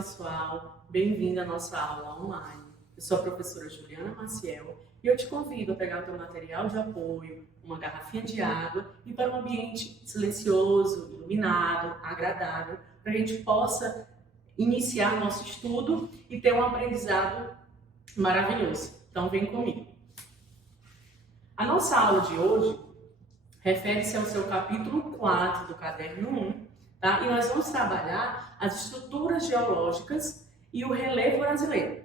pessoal, bem-vindo à nossa aula online. Eu sou a professora Juliana Maciel e eu te convido a pegar o teu material de apoio, uma garrafinha de água e para um ambiente silencioso, iluminado, agradável, para a gente possa iniciar nosso estudo e ter um aprendizado maravilhoso. Então vem comigo. A nossa aula de hoje refere-se ao seu capítulo 4 do caderno 1, tá? E nós vamos trabalhar as estruturas geológicas e o relevo brasileiro.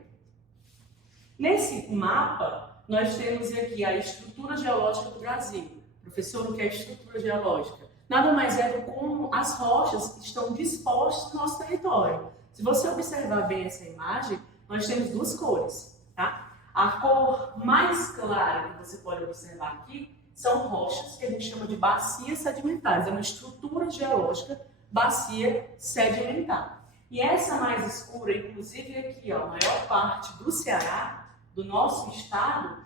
Nesse mapa, nós temos aqui a estrutura geológica do Brasil. Professor, o que é estrutura geológica? Nada mais é do que como as rochas estão dispostas no nosso território. Se você observar bem essa imagem, nós temos duas cores, tá? A cor mais clara que você pode observar aqui são rochas que a gente chama de bacias sedimentares. É uma estrutura geológica bacia sedimentar. E essa mais escura, inclusive aqui, ó, a maior parte do Ceará, do nosso estado,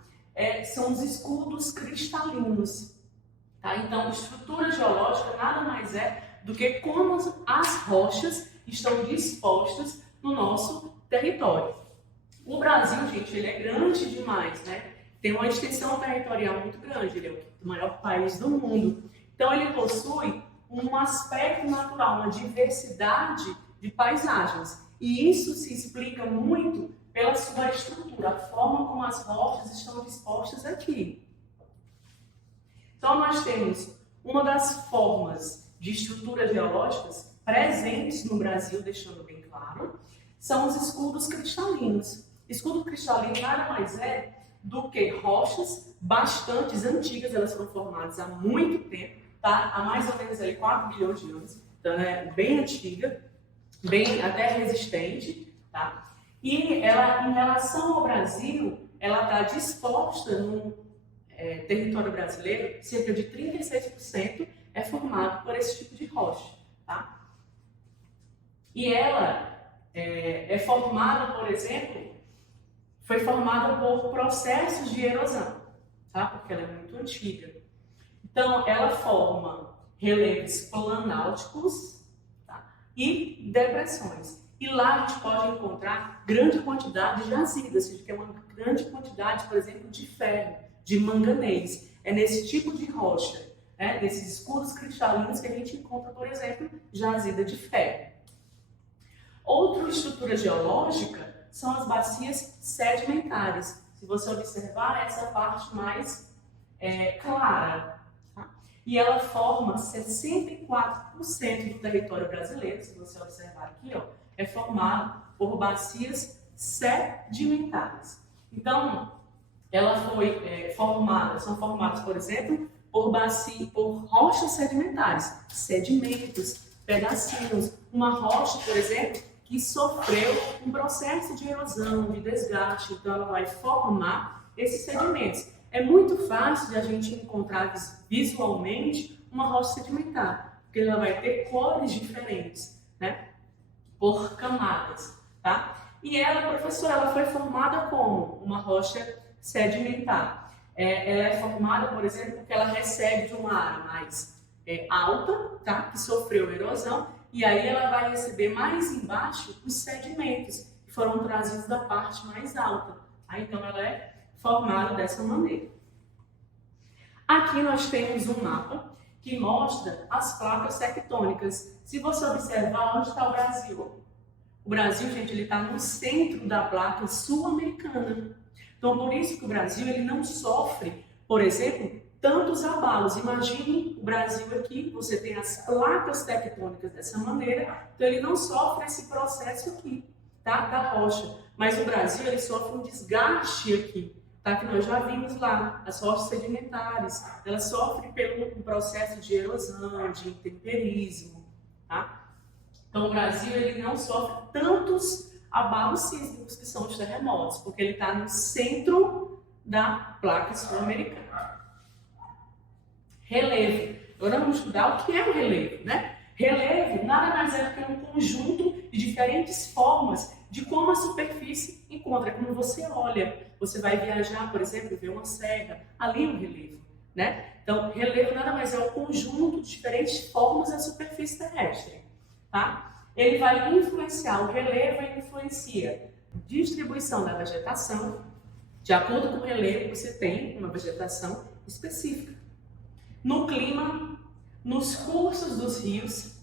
são os escudos cristalinos. Tá? Então, estrutura geológica nada mais é do que como as rochas estão dispostas no nosso território. O Brasil, gente, ele é grande demais, né? Tem uma extensão territorial muito grande, ele é o maior país do mundo. Então, ele possui um aspecto natural, uma diversidade de paisagens. E isso se explica muito pela sua estrutura, a forma como as rochas estão dispostas aqui. Então, nós temos uma das formas de estruturas geológicas presentes no Brasil, deixando bem claro, são os escudos cristalinos. Escudo cristalino nada mais é do que rochas bastante antigas, elas foram formadas há muito tempo, tá? Há mais ou menos aí 4 bilhões de anos, então é bem antiga, bem até resistente, tá? E ela, em relação ao Brasil, ela está disposta no território brasileiro, cerca de 36% é formado por esse tipo de rocha, tá? E ela é formada, por exemplo, foi formada por processos de erosão, tá? Porque ela é muito antiga. Então, ela forma relevos planálticos, tá? E depressões. E lá a gente pode encontrar grande quantidade de jazidas, ou seja, que é uma grande quantidade, por exemplo, de ferro, de manganês. É nesse tipo de rocha, né? Nesses escudos cristalinos que a gente encontra, por exemplo, jazida de ferro. Outra estrutura geológica são as bacias sedimentares. Se você observar, essa parte mais clara. Tá? E ela forma 64% do território brasileiro, se você observar aqui, ó, é formado por bacias sedimentares. Então, ela foi são formadas, por exemplo, por rochas sedimentares, sedimentos, pedacinhos. Uma rocha, por exemplo, que sofreu um processo de erosão, de desgaste, então ela vai formar esses sedimentos. É muito fácil de a gente encontrar visualmente uma rocha sedimentar, porque ela vai ter cores diferentes, né? Por camadas, tá? E ela, professora, ela foi formada como uma rocha sedimentar. Ela é formada, por exemplo, porque ela recebe de uma área mais alta, tá? Que sofreu erosão, e aí ela vai receber mais embaixo os sedimentos que foram trazidos da parte mais alta. Tá? Então ela é formada dessa maneira. Aqui nós temos um mapa que mostra as placas tectônicas. Se você observar, onde está o Brasil? O Brasil, gente, ele está no centro da placa sul-americana. Então, por isso que o Brasil ele não sofre, por exemplo, tantos abalos. Imagine o Brasil aqui, você tem as placas tectônicas dessa maneira, então ele não sofre esse processo aqui, tá? Da rocha. Mas o Brasil, ele sofre um desgaste aqui, tá? Que nós já vimos lá, as rochas sedimentares, elas sofrem pelo processo de erosão, de intemperismo, tá? Então o Brasil, ele não sofre tantos abalos sísmicos que são os terremotos, porque ele está no centro da placa sul-americana. Relevo. Agora vamos estudar o que é o relevo, né? Relevo nada mais é do que um conjunto de diferentes formas de como a superfície encontra. Como você olha, você vai viajar, por exemplo, ver uma serra, ali é um relevo, né? Então, relevo nada mais é um conjunto de diferentes formas da superfície terrestre, tá? ele vai influenciar, o relevo ele influencia a distribuição da vegetação. De acordo com o relevo, você tem uma vegetação específica. No clima, nos cursos dos rios,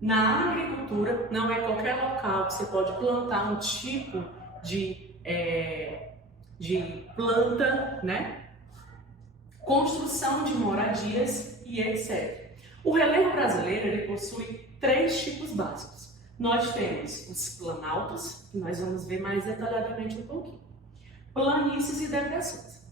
na agricultura, não é qualquer local que você pode plantar um tipo de planta, né? Construção de moradias e etc. O relevo brasileiro ele possui 3 tipos básicos. Nós temos os planaltos, que nós vamos ver mais detalhadamente um pouquinho. Planícies e depressões.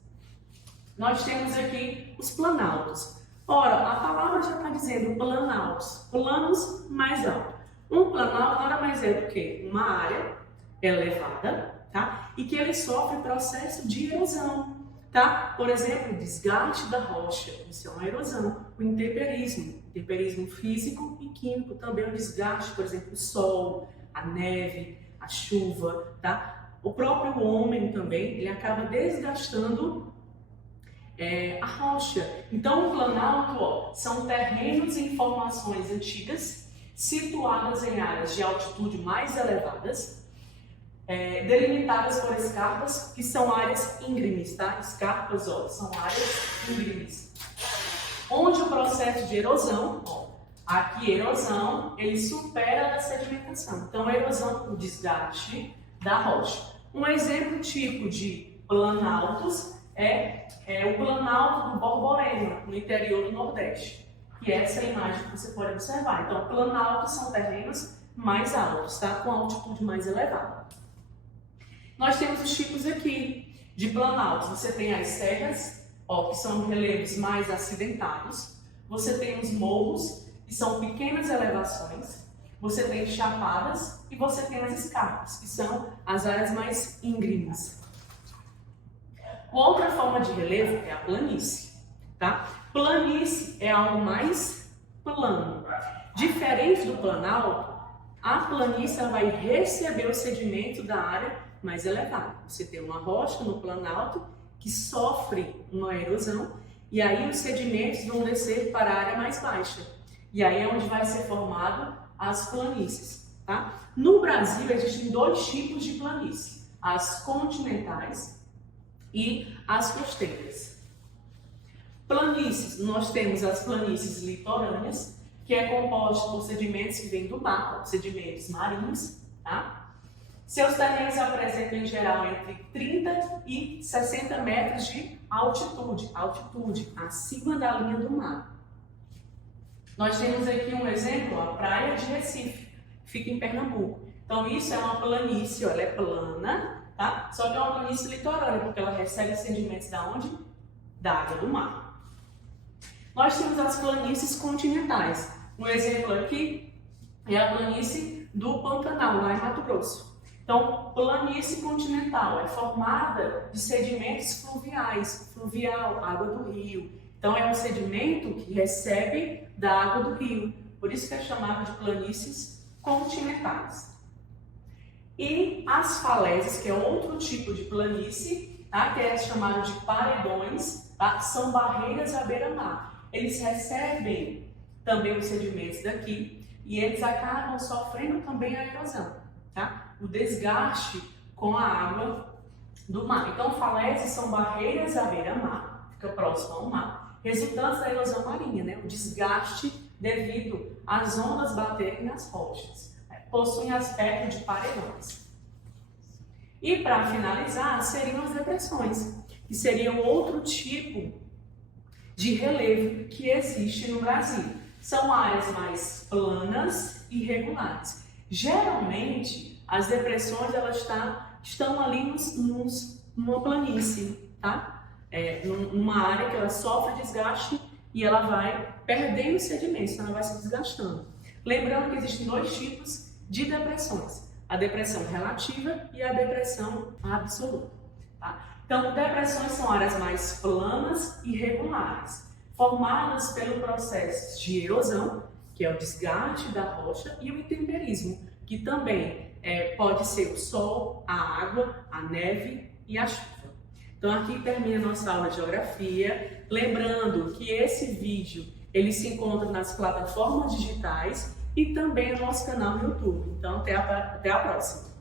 Nós temos aqui os planaltos. Ora, a palavra já está dizendo planaltos, planos mais altos. Um planalto nada mais é do que uma área elevada, tá? E que ele sofre processo de erosão, tá? Por exemplo, o desgaste da rocha, isso é uma erosão. O intemperismo físico e químico, também é um desgaste, por exemplo, o sol, a neve, a chuva, tá? O próprio homem também, ele acaba desgastando a rocha. Então, o planalto são terrenos e formações antigas, situadas em áreas de altitude mais elevadas, delimitadas por escarpas, que são áreas íngremes, tá? Escarpas, são áreas íngremes. Onde o processo de erosão, aqui erosão, ele supera a sedimentação. Então, a erosão, o desgaste da rocha. Um exemplo tipo de planaltos é o planalto do Borborema, no interior do Nordeste, que é essa imagem que você pode observar. Então, planaltos são terrenos mais altos, tá? Com altitude mais elevada. Nós temos os tipos aqui de planaltos. Você tem as serras, que são relevos mais acidentados. Você tem os morros, que são pequenas elevações. Você tem chapadas e você tem as escarpas, que são as áreas mais íngremes. Outra forma de relevo é a planície, tá? Planície é algo mais plano. Diferente do planalto, a planície ela vai receber o sedimento da área mais elevada. Você tem uma rocha no planalto que sofre uma erosão e aí os sedimentos vão descer para a área mais baixa. E aí é onde vai ser formado as planícies, tá? No Brasil existem 2 tipos de planície: as continentais e as costeiras. Planícies, nós temos as planícies litorâneas, que é composta por sedimentos que vêm do mar, sedimentos marinhos, tá? Seus terrenos apresentam em geral entre 30 e 60 metros de altitude acima da linha do mar. Nós temos aqui um exemplo, a praia de Recife, fica em Pernambuco. Então isso é uma planície, ela é plana, tá? Só que é uma planície litorânea, porque ela recebe sedimentos da onde? Da água do mar. Nós temos as planícies continentais. Um exemplo aqui é a planície do Pantanal, lá em Mato Grosso. Então, planície continental é formada de sedimentos fluviais, água do rio. Então, é um sedimento que recebe da água do rio. Por isso que é chamado de planícies continentais. E as falésias, que é outro tipo de planície, tá? Que é chamado de paredões, tá? São barreiras à beira-mar. Eles recebem também os sedimentos daqui e eles acabam sofrendo também a erosão, tá? O desgaste com a água do mar. Então, falésias são barreiras à beira-mar, fica próximo ao mar, resultantes da erosão marinha, né? O desgaste devido às ondas baterem nas rochas. Possuem aspecto de paredões. E para finalizar, seriam as depressões, que seriam outro tipo de relevo que existe no Brasil. São áreas mais planas e regulares. Geralmente, as depressões elas estão ali numa planície, tá? Numa área que ela sofre desgaste e ela vai perdendo sedimentos, então ela vai se desgastando. Lembrando que existem 2 tipos de depressões, a depressão relativa e a depressão absoluta. Tá? Então, depressões são áreas mais planas e regulares, formadas pelo processo de erosão, que é o desgaste da rocha, e o intemperismo, que também pode ser o sol, a água, a neve e a chuva. Então, aqui termina a nossa aula de geografia. Lembrando que esse vídeo ele se encontra nas plataformas digitais e também o nosso canal no YouTube. Então, até a próxima!